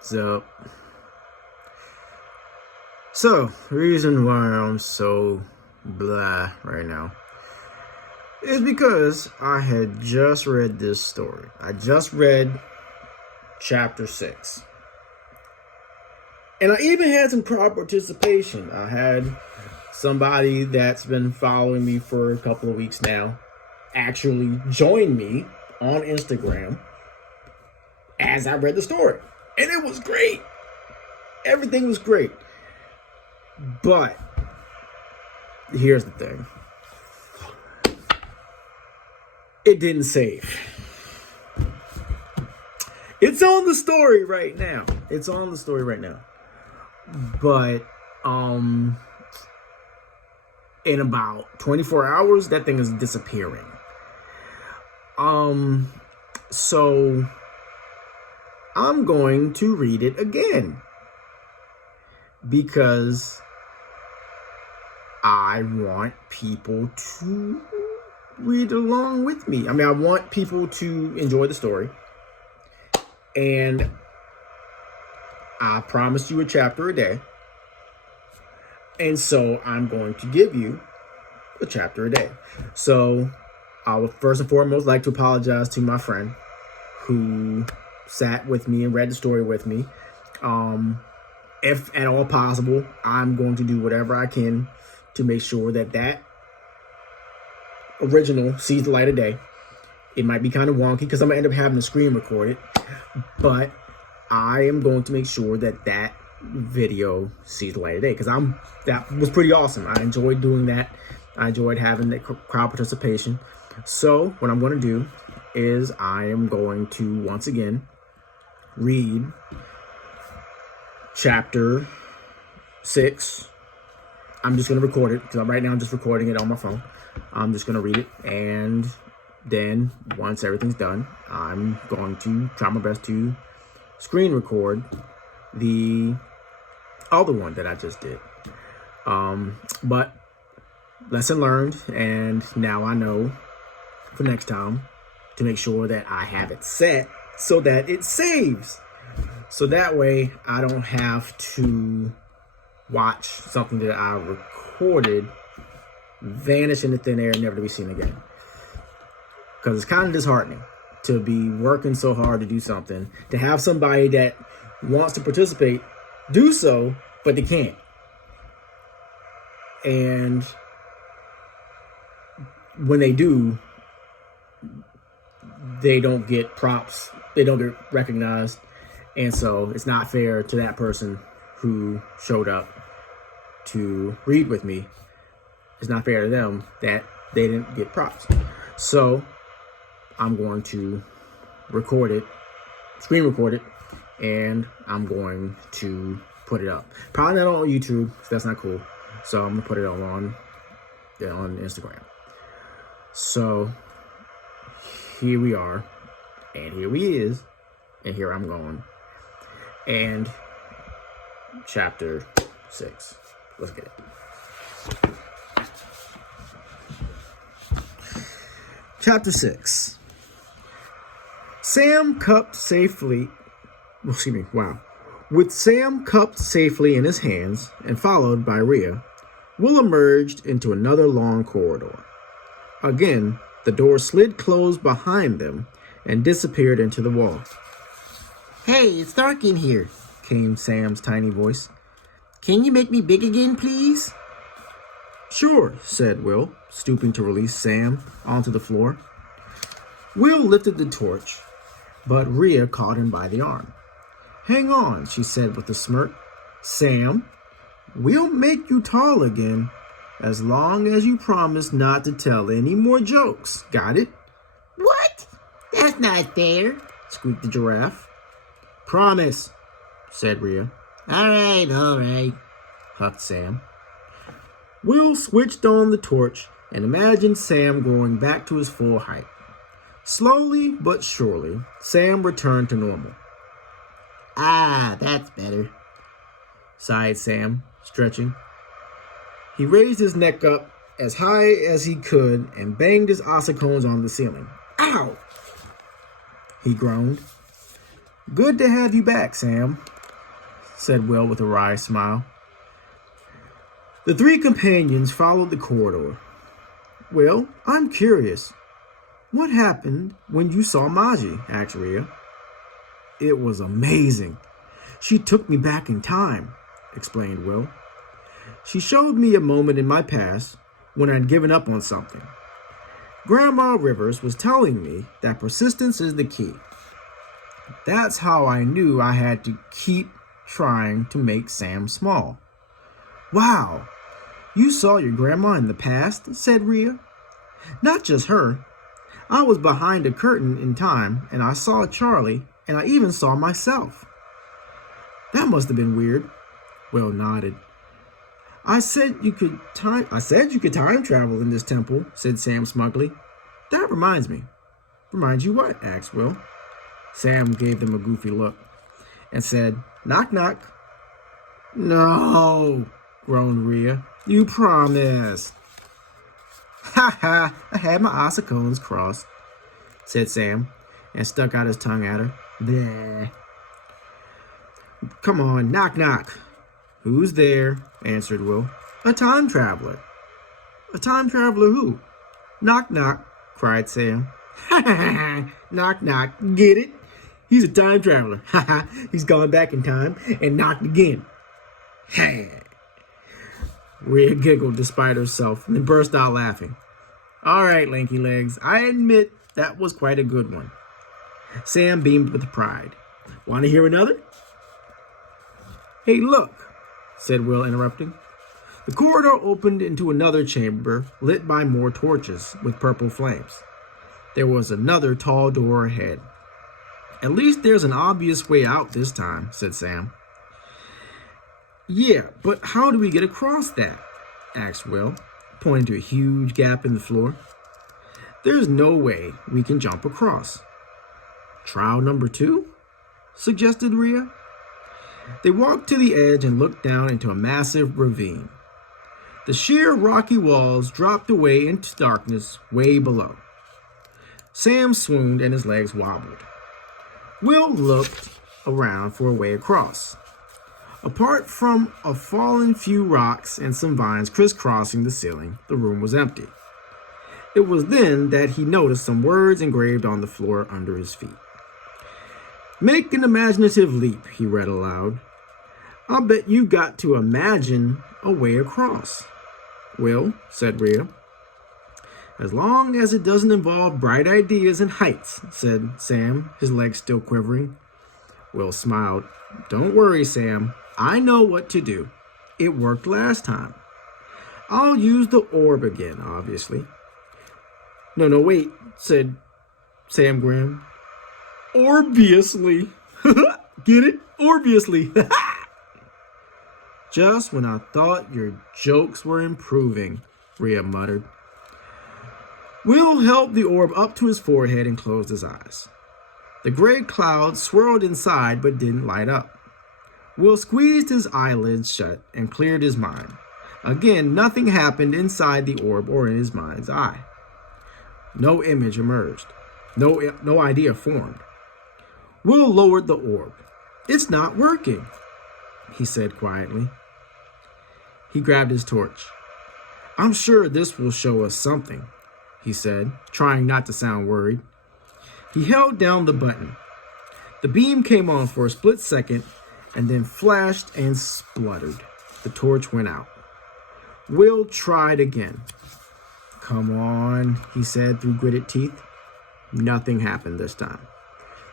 So, the reason why I'm so blah right now is because I had just read this story. I just read chapter 6. And I even had some crowd participation. I had somebody that's been following me for a couple of weeks now actually join me on Instagram as I read the story. And it was great. Everything was great. But here's the thing. It didn't save. It's on the story right now. But in about 24 hours, that thing is disappearing. So I'm going to read it again because I want people to read along with me. I mean, I want people to enjoy the story. And I promised you a chapter a day. And so I'm going to give you a chapter a day. So I would first and foremost like to apologize to my friend who sat with me and read the story with me. If at all possible, I'm going to do whatever I can to make sure that that original sees the light of day. It might be kind of wonky because I'm going to end up having to screen record it. But I am going to make sure that that video sees the light of day because that was pretty awesome. I enjoyed doing that. I enjoyed having that crowd participation. So what I'm going to do is I am going to once again read chapter 6. I'm just going to record it because right now I'm just recording it on my phone. I'm just going to read it, and then once everything's done, I'm going to try my best to screen record the other one that I just did. But lesson learned, and now I know for next time to make sure that I have it set so that it saves. So that way I don't have to watch something that I recorded vanish into thin air and never to be seen again. Because it's kind of disheartening to be working so hard to do something, to have somebody that wants to participate do so, but they can't. And when they do, they don't get props, they don't get recognized. And so it's not fair to that person who showed up to read with me. It's not fair to them that they didn't get props. So I'm going to record it, screen record it, and I'm going to put it up. Probably not on YouTube, because that's not cool. So I'm going to put it on Instagram. So here we are, and here he is, and here I'm going. And chapter 6. Let's get it. Chapter 6. With Sam cupped safely in his hands and followed by Rhea, Will emerged into another long corridor. Again, the door slid closed behind them and disappeared into the wall. "Hey, it's dark in here," came Sam's tiny voice. "Can you make me big again, please?" "Sure," said Will, stooping to release Sam onto the floor. Will lifted the torch, but Rhea caught him by the arm. "Hang on," she said with a smirk. "Sam, we'll make you tall again, as long as you promise not to tell any more jokes. Got it?" "What? That's not fair," squeaked the giraffe. "Promise," said Rhea. All right, huffed Sam. Will switched on the torch and imagined Sam growing back to his full height. Slowly but surely, Sam returned to normal. "Ah, that's better," sighed Sam, stretching. He raised his neck up as high as he could and banged his ossicones on the ceiling. "Ow!" he groaned. "Good to have you back, Sam," said Will with a wry smile. The three companions followed the corridor. Well, I'm curious. What happened when you saw Maji? Asked Rhea. It was amazing. She took me back in time, explained Will. She showed me a moment in my past when I'd given up on something. Grandma Rivers was telling me that persistence is the key. That's how I knew I had to keep trying to make Sam small. Wow, you saw your grandma in the past, said Rhea. Not just her. I was behind a curtain in time, and I saw Charlie, and I even saw myself. That must have been weird. Will nodded. I said you could time travel in this temple, said Sam smugly. That reminds me. Reminds you what? Asked Will. Sam gave them a goofy look and said, knock knock. No, groaned Rhea. You promised. Ha ha, I had my ossicones crossed, said Sam, and stuck out his tongue at her. Bleh. Come on, knock knock. Who's there? Answered Will. A time traveler. A time traveler who? Knock knock, cried Sam. Ha ha ha, knock knock, get it? He's a time traveler. Ha ha, he's gone back in time and knocked again. Ha. Rhea giggled despite herself and then burst out laughing. All right, Lanky Legs, I admit that was quite a good one. Sam beamed with pride. Want to hear another? Hey, look, said Will, interrupting. The corridor opened into another chamber lit by more torches with purple flames. There was another tall door ahead. At least there's an obvious way out this time, said Sam. Yeah, but how do we get across that? Asked Will, pointing to a huge gap in the floor. There's no way we can jump across. Trial number 2? Suggested Rhea. They walked to the edge and looked down into a massive ravine. The sheer rocky walls dropped away into darkness way below. Sam swooned and his legs wobbled. Will looked around for a way across. Apart from a fallen few rocks and some vines crisscrossing the ceiling, the room was empty. It was then that he noticed some words engraved on the floor under his feet. Make an imaginative leap, he read aloud. I'll bet you've got to imagine a way across. Will, said Rhea. As long as it doesn't involve bright ideas and heights, said Sam, his legs still quivering. Will smiled. Don't worry, Sam. I know what to do. It worked last time. I'll use the orb again, obviously. No, wait, said Sam Graham. Obviously. Get it? Obviously. Just when I thought your jokes were improving, Rhea muttered. Will held the orb up to his forehead and closed his eyes. The gray clouds swirled inside but didn't light up. Will squeezed his eyelids shut and cleared his mind. Again, nothing happened inside the orb or in his mind's eye. No image emerged. No idea formed. Will lowered the orb. It's not working, he said quietly. He grabbed his torch. I'm sure this will show us something, he said, trying not to sound worried. He held down the button. The beam came on for a split second and then flashed and spluttered. The torch went out. Will tried again. Come on, he said through gritted teeth. Nothing happened this time.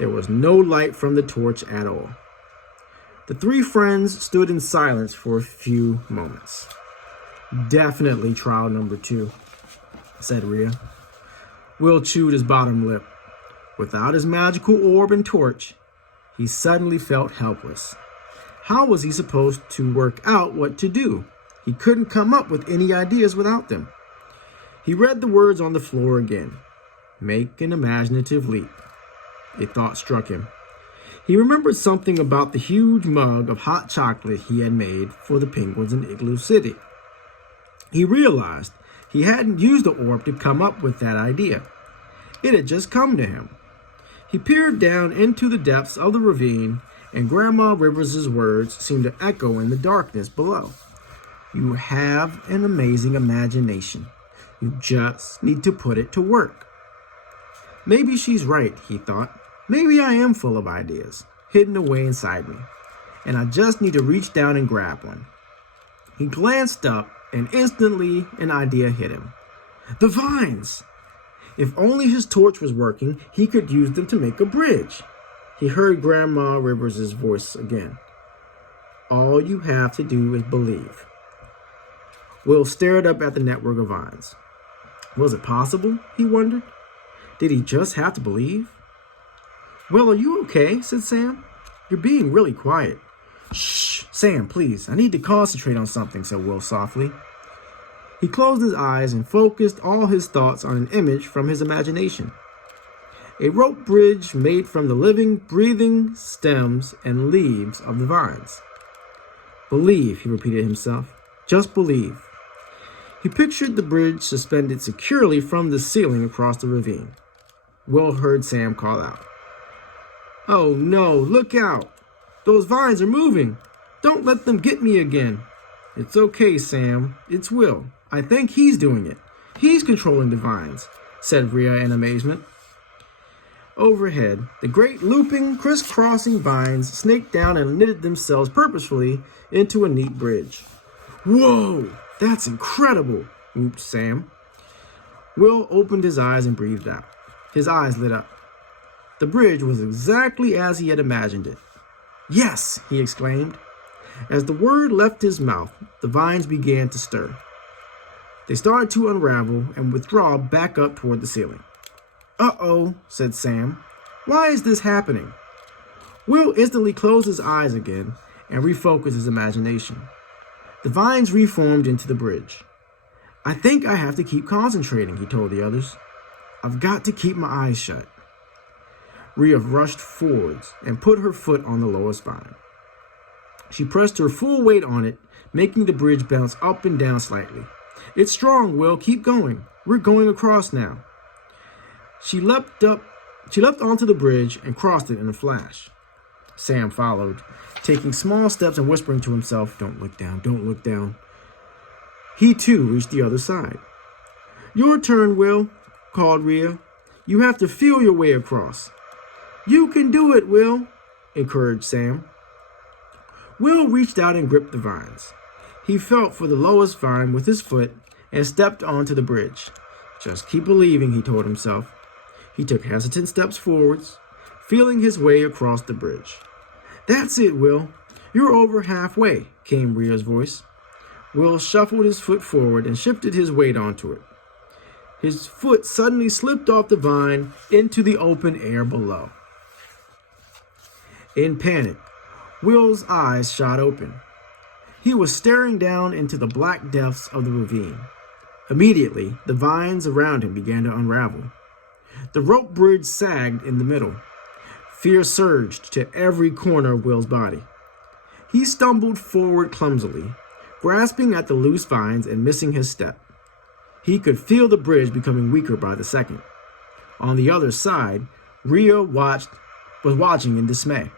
There was no light from the torch at all. The three friends stood in silence for a few moments. Definitely trial number 2, said Rhea. Will chewed his bottom lip. Without his magical orb and torch, he suddenly felt helpless. How was he supposed to work out what to do? He couldn't come up with any ideas without them. He read the words on the floor again. Make an imaginative leap. A thought struck him. He remembered something about the huge mug of hot chocolate he had made for the penguins in Igloo City. He realized he hadn't used the orb to come up with that idea. It had just come to him. He peered down into the depths of the ravine and Grandma Rivers' words seemed to echo in the darkness below. You have an amazing imagination. You just need to put it to work. Maybe she's right, he thought. Maybe I am full of ideas, hidden away inside me, and I just need to reach down and grab one. He glanced up, and instantly an idea hit him. The vines! If only his torch was working, he could use them to make a bridge. He heard Grandma Rivers' voice again. All you have to do is believe. Will stared up at the network of vines. Was it possible? He wondered. Did he just have to believe? Well, are you okay? Said Sam. You're being really quiet. Shh, Sam, please. I need to concentrate on something, said Will softly. He closed his eyes and focused all his thoughts on an image from his imagination. A rope bridge made from the living, breathing stems and leaves of the vines. Believe, he repeated himself. Just believe. He pictured the bridge suspended securely from the ceiling across the ravine. Will heard Sam call out. Oh no, look out! Those vines are moving! Don't let them get me again! It's okay, Sam. It's Will. I think he's doing it. He's controlling the vines, said Rhea in amazement. Overhead, the great looping, crisscrossing vines snaked down and knitted themselves purposefully into a neat bridge. Whoa! That's incredible, whooped Sam. Will opened his eyes and breathed out. His eyes lit up. The bridge was exactly as he had imagined it. Yes, he exclaimed. As the word left his mouth, the vines began to stir. They started to unravel and withdraw back up toward the ceiling. Uh-oh, said Sam. Why is this happening? Will instantly closed his eyes again and refocused his imagination. The vines reformed into the bridge. I think I have to keep concentrating, he told the others. I've got to keep my eyes shut. Rhea rushed forwards and put her foot on the lowest vine. She pressed her full weight on it, making the bridge bounce up and down slightly. It's strong, Will. Keep going. We're going across now. She leapt onto the bridge and crossed it in a flash. Sam followed, taking small steps and whispering to himself, Don't look down, don't look down. He too reached the other side. Your turn, Will, called Rhea. You have to feel your way across. You can do it, Will, encouraged Sam. Will reached out and gripped the vines. He felt for the lowest vine with his foot and stepped onto the bridge. Just keep believing, he told himself. He took hesitant steps forwards, feeling his way across the bridge. That's it, Will. You're over halfway, came Rhea's voice. Will shuffled his foot forward and shifted his weight onto it. His foot suddenly slipped off the vine into the open air below. In panic, Will's eyes shot open. He was staring down into the black depths of the ravine. Immediately, the vines around him began to unravel. The rope bridge sagged in the middle. Fear surged to every corner of Will's body. He stumbled forward clumsily, grasping at the loose vines and missing his step. He could feel the bridge becoming weaker by the second. On the other side, Rhea was watching in dismay.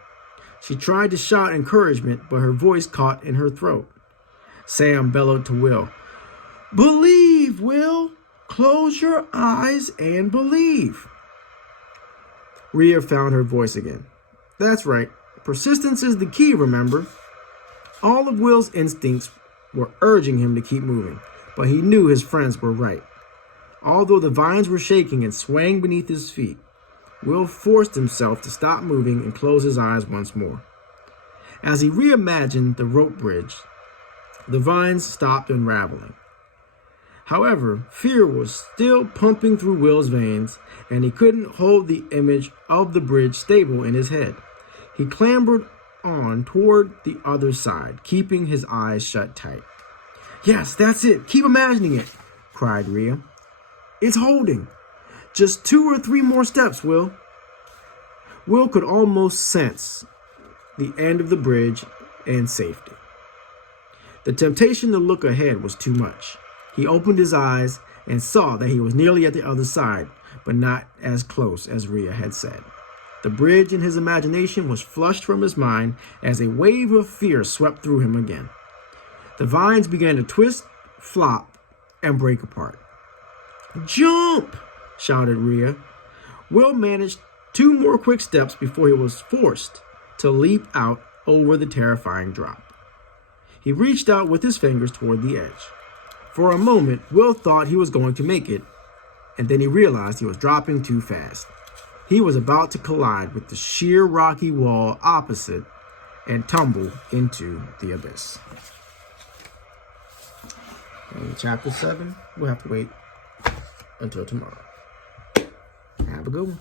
She tried to shout encouragement, but her voice caught in her throat. Sam bellowed to Will. Believe, Will! Close your eyes and believe. Rhea found her voice again. That's right. Persistence is the key, remember? All of Will's instincts were urging him to keep moving, but he knew his friends were right. Although the vines were shaking and swaying beneath his feet, Will forced himself to stop moving and close his eyes once more. As he reimagined the rope bridge, the vines stopped unraveling. However, fear was still pumping through Will's veins, and he couldn't hold the image of the bridge stable in his head. He clambered on toward the other side, keeping his eyes shut tight. Yes, that's it. Keep imagining it, cried Rhea. It's holding. Just 2 or 3 more steps, Will. Will could almost sense the end of the bridge and safety. The temptation to look ahead was too much. He opened his eyes and saw that he was nearly at the other side, but not as close as Rhea had said. The bridge in his imagination was flushed from his mind as a wave of fear swept through him again. The vines began to twist, flop, and break apart. "Jump!" shouted Rhea. Will managed 2 more quick steps before he was forced to leap out over the terrifying drop. He reached out with his fingers toward the edge. For a moment, Will thought he was going to make it, and then he realized he was dropping too fast. He was about to collide with the sheer rocky wall opposite and tumble into the abyss. And chapter 7, we'll have to wait until tomorrow. Have a good one.